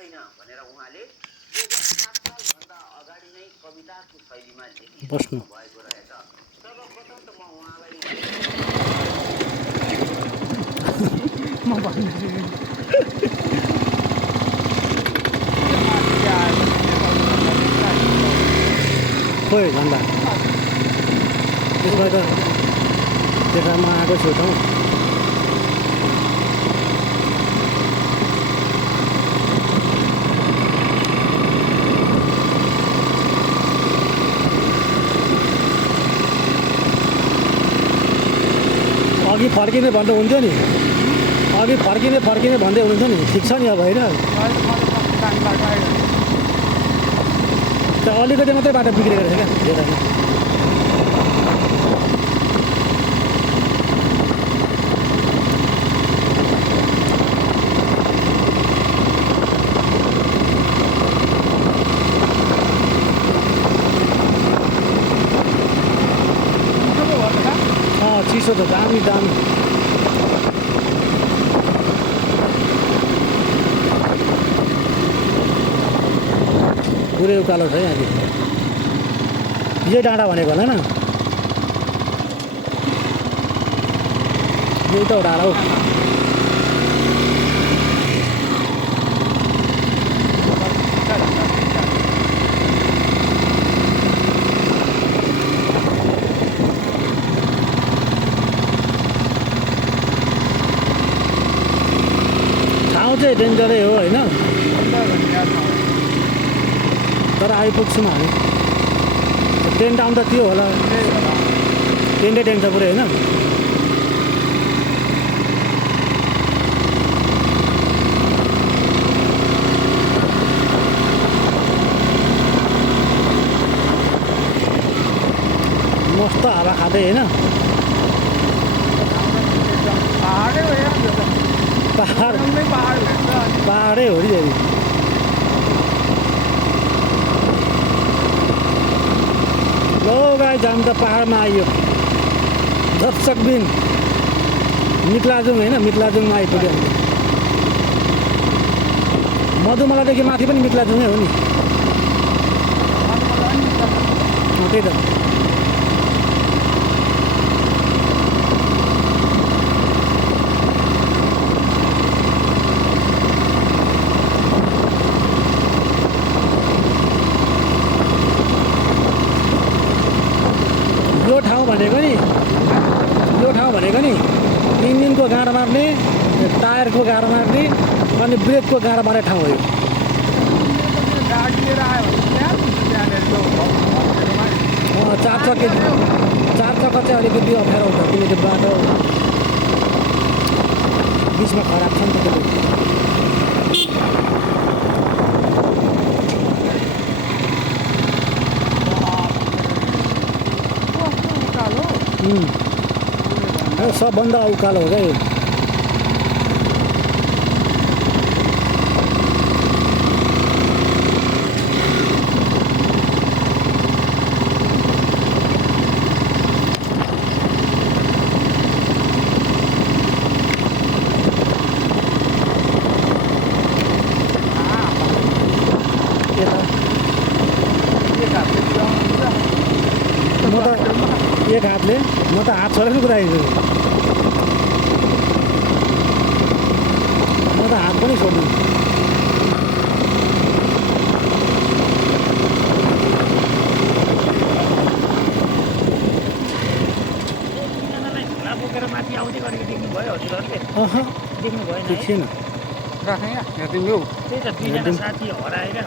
छैन भनेर उहाँले 2007 सालभन्दा अगाडि नै कविताको शैलीमा बस्नु भएको रहेछ। सर्वप्रथम त म उहाँलाई म भन्छु खोइ झन्डा त्यसमा त देखामा आएको छु त अघि फर्किने भन्दा हुन्थ्यो नि अघि फर्किने भन्दै हुनुहुन्थ्यो नि ठिक छ नि अब होइन त्यो अलिकति मात्रै बाटो बिग्रेको रहेछ क्या हेर चिसो त दामी पुरै उकालो छ है यहाँ यही डाँडा भनेको होला न यही त डाँडा हो ठाउँ चाहिँ डेन्जरै हो होइन तर आइपुग्छौँ हामी टेन्ट आउँदा त्यो होला टेन्टै टेन्ट छ पुरै होइन मस्त हावा खाँदै होइन पहाडै हो नि लो गाई जाम त पहाडमा आइयो झपसकबिन मिक्लाजुङ होइन मिक्लाजुङमा आइपुग्यो मधुमलादेखि माथि पनि मिक्लाजुङै हो नि त्यही त यो ठाउँ भनेको नि इन्जिनको गाडा मार्ने टायरको गाडा मार्ने अनि ब्रेकको गाडा मार्ने ठाउँ हो यो चार चक्का चाहिँ अलिकति अप्ठ्यारो हुन्छ किनकि बाटो बिचमा खराब छ नि त सबभन्दा उकालो हो क्या यो एक हातले म त हात छोडेर कुदाइदिन्छु म त हात पनि छोड्दिनँ बोकेर माथि आउँदै गरेको देख्नुभयो हजुरहरूले देख्नु भएन थिएन त्यही त दुईजना साथी हराएर